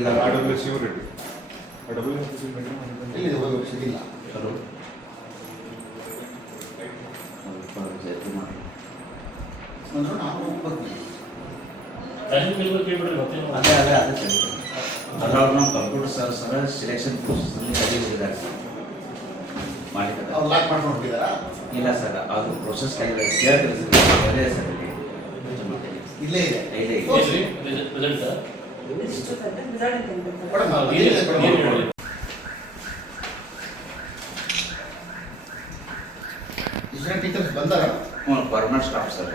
ಈಗ ಶಿವರೆಡ್ಡಿ ಎಲ್ಲಿದೆ ಹೋಗಿ ಸಿಗಿಲ್ಲ ಹಲೋ ನಾನು ಹೋಗ್ಬೇಕು ಅದೇ ಸರಿ ಅದ್ರೊಳಗೆ ನಾವು ಕಂಪ್ಯೂಟರ್ ಸರ್ ಸೆಲೆಕ್ಷನ್ ಪ್ರೋಸೆಸ್ನಲ್ಲಿ ಕಲಿಸಿದ್ದಾರೆ ಸರ್ ಮಾಡಿದ್ದಾರೆ. ಅವ್ರು ಲಾಕ್ ಮಾಡ್ಕೊಂಡು ಹೋಗಿದ್ದಾರಾ? ಇಲ್ಲ ಸರ್ ಅದು ಪ್ರೋಸೆಸ್ ಕೇಳ್ತೀವಿ ಸರ್ ಅದೇ ಸರ್ ಇಲ್ಲೇ ಇದೆ. ಇಲ್ಲೇ ಕೊಡಮ್ಮ, ಇಲ್ಲಿದೆ ಕೊಡಮ್ಮ. ಇಷ್ಟು ಜನ ಟೀಚರ್ಸ್ ಬಂದಾರ? ಹ್ಞೂ permanent staff sir.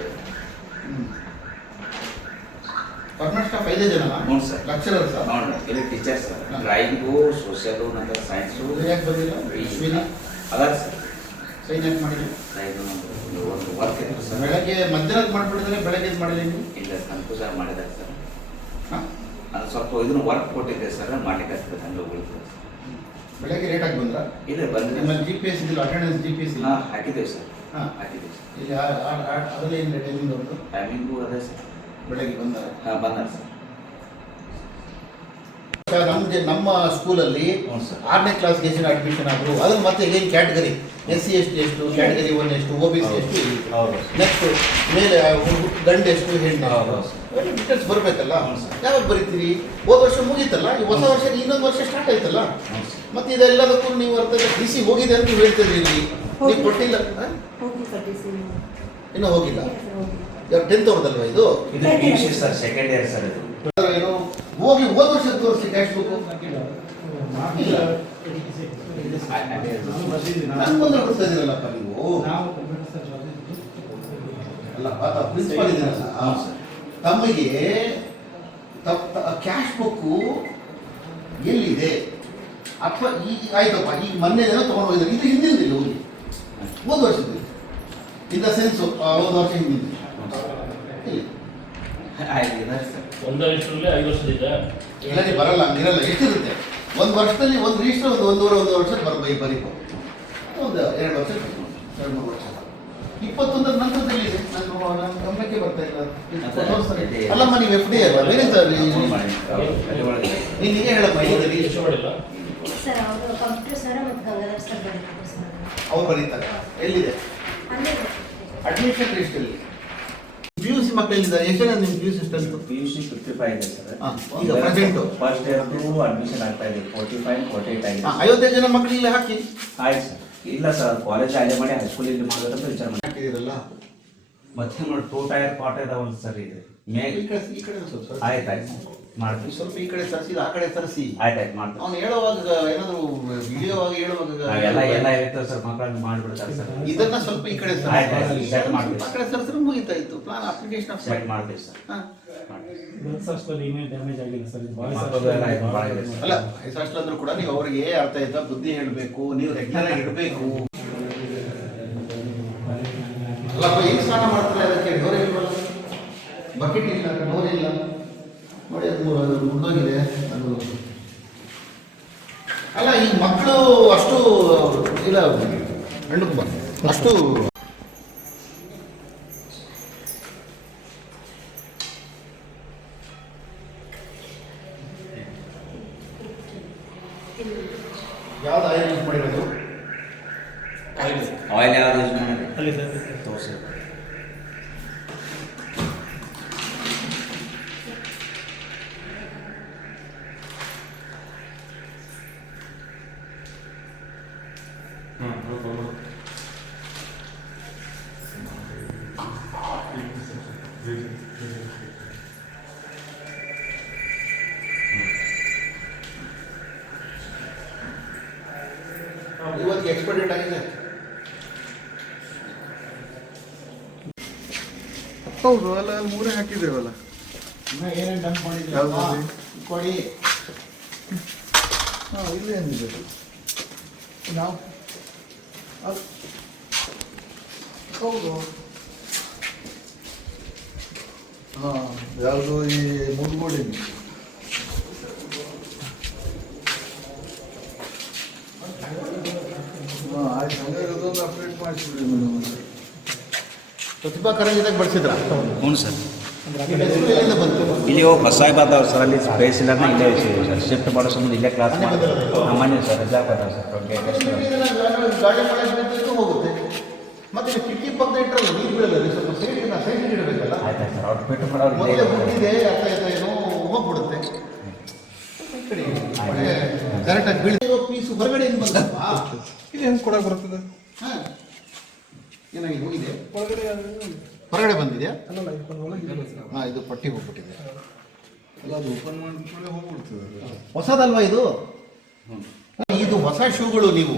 Permanent staff 5 ಜನ? ಹ್ಞೂ ಸರ್. Lecturer sir? ಹ್ಞೂ ಇಲ್ಲಿ ಟೀಚರ್ಸ್ ಸರ್. ಡ್ರಾಯಿಂಗು, ಸೋಷಿಯಲು, ನಂತರ ಸೈನ್ಸು ಯಾಕೆ ಬಂದಿಲ್ಲ? ಅಶ್ವಿನಿ ಅದಾರ ಸರ್. ಸೈನ್ ಯಾಕೆ ಮಾಡಿಲ್ಲ? ಒಂದು ವರ್ಕ್ ಇತ್ತು ಸರ್. ಬೆಳಗ್ಗೆ ಮಧ್ಯಾಹ್ನಕ್ಕೆ ಮಾಡಿಬಿಟ್ಟಿದ್ರೆ ಬೆಳಗ್ಗೆ ಮಾಡಿಲ್ಲ ನೀವು? ಇಲ್ಲ ಕನ್ಫ್ಯೂಷನ್ ಮಾಡಿದ್ದಾರೆ ಸರ್. ಹಾಂ, ಅದು ಸ್ವಲ್ಪ ಇದನ್ನು ವರ್ಕ್ ಕೊಟ್ಟಿದ್ದೆ ಸರ್ ಮಾಡ್ಲಿಕ್ಕೆ ಆಗ್ತದೆ ಹಂಗೆ ಉಳಿತು. ಬೆಳಗ್ಗೆ ಲೇಟಾಗಿ ಬಂದ್ರ? ಇಲ್ಲ ಬಂದ್ರೆ ನಿಮ್ಮಲ್ಲಿ GPS ಇದಿಲ್ಲ, ಅಟೆಂಡೆನ್ಸ್ GPS ಇಲ್ಲ? ಹಾಕಿದ್ದೇವೆ ಸರ್. ಹಾಂ, ಹಾಕಿದ್ದೇವೆ ಸರ್. ಇಲ್ಲಿ ಅದರಲ್ಲಿ ಏನು ಟೈಮಿಂಗ್ ಅವ್ರದ್ದು? ಟೈಮಿಂಗು ಅದೇ ಸರ್. ಬೆಳಗ್ಗೆ ಬಂದಾರೆ? ಹಾಂ ಬಂದಾರೆ ಸರ್. ನಮ್ಮ ಸ್ಕೂಲಲ್ಲಿ ಹ್ಞೂ ಸರ್. 6ನೇ ಕ್ಲಾಸ್ಗೆ ಎಷ್ಟು ಅಡ್ಮಿಷನ್ ಆದರು, ಅದನ್ನು ಮತ್ತೆ ಏನು ಕ್ಯಾಟಗರಿ SC ST ಎಷ್ಟು, ಕ್ಯಾಟಗರಿ 1 ಎಷ್ಟು, OBC ಎಷ್ಟು, ಹೌದು. ನೆಕ್ಸ್ಟ್ ಮೇಲೆ ಗಂಡು ಎಷ್ಟು, ಹೆಣ್ಣು ಹೌದು ಎಷ್ಟು, ಡೀಟೇಲ್ಸ್ ಬರಬೇಕಲ್ಲ. ಹ್ಞೂ ಸರ್. ಯಾವಾಗ ಬರೀತೀರಿ? ಹೋದ ವರ್ಷ ಮುಗೀತಲ್ಲ, ಈ ಹೊಸ ವರ್ಷ ಇನ್ನೊಂದು ವರ್ಷ ಸ್ಟಾರ್ಟ್ ಆಯ್ತಲ್ಲ. ಹ್ಞೂ ಸರ್. ಮತ್ತೆ ಇದೆಲ್ಲದಕ್ಕೂ ನೀವು ಅರ್ಥ DC ಹೋಗಿದೆ ಅಂತ ನೀವು ಹೇಳ್ತಿದ್ರಿ, ಇಲ್ಲಿ ನೀವು ಕೊಟ್ಟಿಲ್ಲ. ಇನ್ನೂ ಹೋಗಿಲ್ಲ? 10th ಅವ್ರದಲ್ವಾ ಇದು? ಇದು PUC sir, second year sir ಇದು. ಏನು ಹೋಗಿ ಹೋದ ವರ್ಷ ತೋರಿಸಿ ಕ್ಯಾಶ್ ಬುಕ್ ಇಲ್ಲ. ನನ್ನ ಮುಂದೆ ಬಿಡ್ತಾ ಇದೀರಲ್ಲಪ್ಪ ನೀವು. ಅಲ್ಲಪ್ಪ ಪ್ರಿನ್ಸಿಪಾಲ್ ಇದೀರಲ್ಲ, ತಮಗೆ ಕ್ಯಾಶ್ ಬುಕ್ಕು ಎಲ್ಲಿದೆ? ಅಥವಾ ಈಗ ಆಯ್ತಪ್ಪ, ಈಗ ಮೊನ್ನೆ ಏನೋ ತೊಗೊಂಡು ಹೋಗಿದ್ದಾರೆ, ಇದು ಹಿಂದಿಲ್ಲ ಹೋಗಿ ಹೋದ ವರ್ಷದ್ದು ಇನ್ ದ ಸೆನ್ಸ್ ಹೋದ ವರ್ಷ ಹಿಂದಿಲ್ಲ ಇಲ್ಲಿ ಎಲ್ಲರಿಗೆ ಬರಲ್ಲ, ಹಂಗಿರಲ್ಲ. ಎಷ್ಟಿರುತ್ತೆ ಒಂದು ವರ್ಷದಲ್ಲಿ? ಒಂದು ರಿಜಿಸ್ಟರ್ ಒಂದೂವರೆ ವರ್ಷಕ್ಕೆ ಬರೀಬೋದು. ಒಂದು 2 ವರ್ಷ, 2-3 ವರ್ಷ. 21 ನಂತರದಲ್ಲಿ ನನ್ನ ಗಮನಕ್ಕೆ ಬರ್ತಾ ಇಲ್ಲ. ಅಲ್ಲಮ್ಮ ನೀವು FD ಅಲ್ಲ, ಬೇರೆ ಸರ್ ನೀನು ಹೇಳಮ್ಮ. ಅವ್ರು ಬರೀತಾರೆ. ಎಲ್ಲಿದೆ ಅಡ್ಮಿಷನ್ ಲಿಸ್ಟಲ್ಲಿ? PUC ಮಕ್ಕಳಿದ್ದಾರೆ ಎಷ್ಟು ಜನ ನಿಮ್ಮ PUC ಸ್ಟ್ರೆಂತ್? PUC 55 ಇದೆ ಸರ್. ಈಗ ಪ್ರೆಸೆಂಟು ಫಸ್ಟ್ ಇಯರ್ದು ಅಡ್ಮಿಷನ್ ಆಗ್ತಾ ಇದೆ 45-48 ಆಗಿದೆ. 55 ಜನ ಮಕ್ಕಳಿಗೆ ಹಾಕಿ. ಆಯ್ತು ಸರ್. ಇಲ್ಲ ಸರ್, ಕಾಲೇಜ್ ಅಲ್ಲೇ ಮಾಡಿ ಹೈಸ್ಕೂಲ್ ಇಲ್ಲಿ ಮಾಡೋದಂತ ವಿಚಾರ ಮಾಡಿ ಹಾಕಿದಿರಲ್ಲ. ಮತ್ತೆ ನೋಡಿ 2 ಟೈರ್ ಪಾಟ್ ಇದಾವಲ್ಲ ಸರ್. ಇದು ಈ ಕಡೆ ಸ್ವಲ್ಪ ಆಯ್ತು ಮಾಡ್ತೀವಿ. ಸ್ವಲ್ಪ ಈ ಕಡೆ ತರಿಸಿದ ಆ ಕಡೆ ತರಿಸಿ. ಆಯ್ತು ಮಾಡ್ತೀವಿ. ಅವ್ನು ಹೇಳುವಾಗ ಏನಾದ್ರು ವಿಡಿಯೋವಾಗ ಹೇಳುವಾಗ ಎಲ್ಲ ಇರ್ತದೆ ಸರ್, ಮಕ್ಕಳನ್ನ ಮಾಡಿಬಿಡ್ತಾರೆ ಸರ್. ಇದನ್ನ ಸ್ವಲ್ಪ ಈ ಕಡೆ ಸೆಟ್ ಮಾಡ್ತೀವಿ. ಆ ಕಡೆ ತರಿಸಿದ್ರೆ ಮುಗಿತಾ ಇತ್ತು. ಪ್ಲಾನ್ ಅಪ್ಲಿಕೇಶನ್ ಸೆಟ್ ಮಾಡ್ತೀವಿ ಸರ್. ಅಲ್ಲ ಹಾಸ್ಟೆಲ್ ಅಂದ್ರೂ ಕೂಡ ನೀವು ಅವರಿಗೆ ಅರ್ಥ ಆಯ್ತಾ ಬುದ್ಧಿ ಹೇಳಬೇಕು, ನೀವು ರೆಗ್ಯುಲರ್ ಆಗಿ ಇಡಬೇಕು. ಅಲ್ಲಪ್ಪ ಈಗ ಸ್ನಾನ ಮಾಡ್ತಾರೆ, ಅದಕ್ಕೆ ಡೋರ್ ಇಲ್ವಲ್ಲ, ಬಕೆಟ್ ಇಲ್ಲ, ಡೋರ್ ಇಲ್ಲ ನೋಡಿ, ಅದು ಮುಗ್ದೋಗಿದೆ ಅದು. ಅಲ್ಲ ಈ ಮಕ್ಕಳು ಅಷ್ಟು ಇಲ್ಲ, ಹೆಣ್ಣು ಕುಮಾರ್ ಅಷ್ಟು ಯಾವ್ದು ಆಯಿಲ್ ಯೂಸ್ ಮಾಡಿರೋದು? ಆಯಿಲ್ ಯಾವ್ದು ಯೂಸ್ ಮಾಡಿ ತೋರಿಸಿ. ಇವತ್ತಿಗೆ ಎಕ್ಸ್ಪೈರಿ ಡೇಟ್ ಆಗಿದೆ. ಹೌದು ಅಲ್ಲ, 3 ಹಾಕಿದ್ದೇವಲ್ಲ. ಏನೇನು ಡಂಪ್ ಮಾಡಿದ್ದೀವಿ ಕೊಡಿ. ಹಾಂ, ಇಲ್ಲೇ ಏನಿದೆ ನಾವು ಹೌದು. ಹಾಂ, ಯಾವುದು ಈ ಮುಡ್ಗೋಡಿ. ಹಾಂ ಆಯ್ತು, ಹಂಗಾದ್ರೆ ಅದೊಂದು ಅಪ್ಡೇಟ್ ಮಾಡಿಸಿಬಿಡಿ ಮೇಡಮ್. ಪ್ರತಿಭಾ ಕಾರಂಜಿದಾಗ ಬಳಸಿದ್ರ? ಹ್ಞೂ ಸರ್. ನಿಮ್ಮ ಹೆಸರು ಎಲ್ಲಿಂದ ಬಂತು? ಇಲ್ಲಿ ಹೊಸ ಬರ್ತಾವೆ ಸರ್, ಅಲ್ಲಿ ಸ್ಪೇಸ್ ಇಲ್ಲ ಇಲ್ಲೇ ಸರ್ ಶಿಫ್ಟ್ ಮಾಡೋ ಸಂಬಂಧ ಇಲ್ಲೇ ಕ್ಲಾಸ್ ಮಾಡಿ ಮನೆ ಸರ್ ರಜಾ ಬರ್ತಾವೆ ಸರ್ 28 ಗಾಳಿ ಮಳೆ ಬಿದ್ದು ಹೋಗುತ್ತೆ. ಮತ್ತೆ ನೀವು ಕಿಟಕಿ ಪಕ್ಕದ ಇಟ್ಟರಲ್ಲ ನೀರು ಬೀಳಲ್ಲ, ನೀವು ಸ್ವಲ್ಪ ಸೈಡ್ ಇಡಬೇಕಲ್ಲ. ಆಯ್ತು ಸರ್ ಅವ್ರು ಬಿಟ್ಟು ಮಾಡೋರು ಮೊದಲೇ ಇಲ್ಲೇ ಹುಟ್ಟಿದೆ ಅರ್ಥ ಆಯ್ತಾ ಏನೋ ಹೋಗ್ಬಿಡುತ್ತೆ. ಕರೆಕ್ಟಾಗಿ ಬೀಳ್ತಿರೋ ಪೀಸು ಹೊರಗಡೆಯಿಂದ ಬಂದಪ್ಪ. ಇದು ಹೆಂಗೆ ಕೊಡಕ್ಕೆ ಬರ್ತದೆ? ಹಾಂ ಏನಾಗಿ ಹೋಗಿದೆ, ಒಳಗಡೆ ಹೊರಗಡೆ ಬಂದಿದೆಯಾ? ಅಲ್ಲಲ್ಲ ಒಳಗೆ ಹಾಂ ಇದು ಪಟ್ಟಿ ಹೋಗ್ಬಿಟ್ಟಿದೆ. ಅಲ್ಲ ಅದು ಓಪನ್ ಮಾಡಿಬಿಟ್ರೆ ಹೋಗ್ಬಿಡ್ತದೆ. ಹೊಸದಲ್ವಾ ಇದು? ಇದು ಹೊಸ ಶೂಗಳು ನೀವು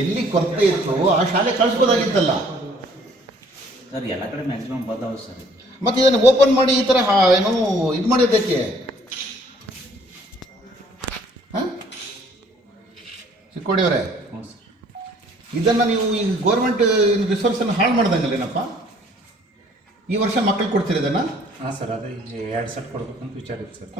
ಎಲ್ಲಿ ಕೊರತೆ ಇತ್ತು ಆ ಶಾಲೆ ಕಳಿಸ್ಬೋದಾಗಿತ್ತಲ್ಲ. ಸರ್ ಎಲ್ಲ ಕಡೆ ಮ್ಯಾಕ್ಸಿಮಮ್ ಬರ್ತಾವೆ ಸರ್. ಮತ್ತೆ ಇದನ್ನು ಓಪನ್ ಮಾಡಿ ಈ ಥರ ಏನೋ ಇದು ಮಾಡಿದ್ದಕ್ಕೆ ಹಾಂ ಚಿಕ್ಕೋಡಿಯವರೇ, ಹ್ಞೂ ಸರ್. ಇದನ್ನು ನೀವು ಈ ಗೋರ್ಮೆಂಟ್ ರಿಸೋರ್ಸನ್ನು ಹಾಳು ಮಾಡ್ದಂಗಲ್ಲೇನಪ್ಪ? ಈ ವರ್ಷ ಮಕ್ಕಳು ಕೊಡ್ತೀರಿ ಇದನ್ನು? ಹಾಂ ಸರ್, ಅದೇ ಇಲ್ಲಿ 2 ಸೆಟ್ ಕೊಡ್ಬೇಕಂತ ವಿಚಾರ ಇತ್ತು ಸರ್.